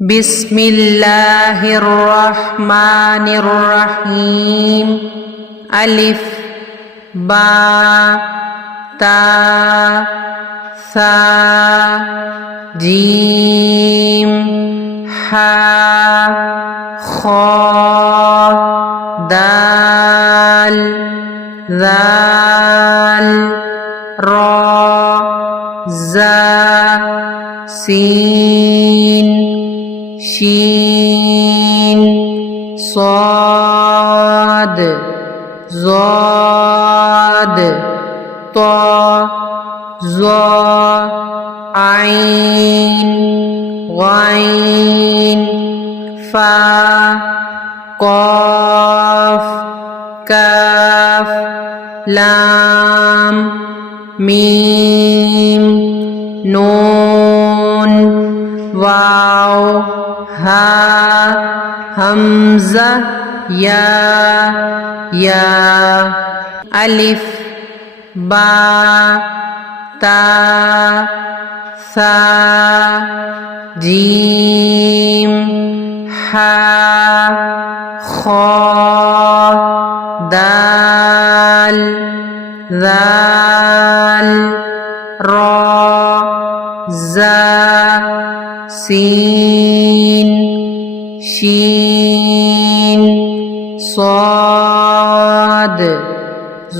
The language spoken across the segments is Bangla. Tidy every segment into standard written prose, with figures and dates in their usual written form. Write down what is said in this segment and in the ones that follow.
বিসমিল্লাহিররহমানিররহিম। আলিফ বা তা সা জিম হা খ দাল জাল র জা সিন শিন صاد ضاد ط ظ عين غين فا قاف كاف لام ميم نون واو হা হামজা ইয়া আলিফ বা তা সা জিম হা খ দাল জাল র জা সিন শিন صاد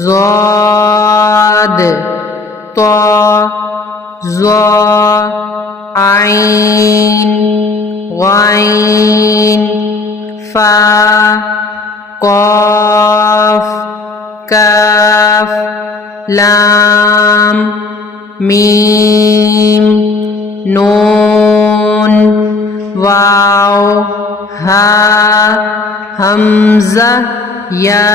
ضاد ط ظ عين غين فا قاف كاف لام ميم نون واو হা হামজা ইয়া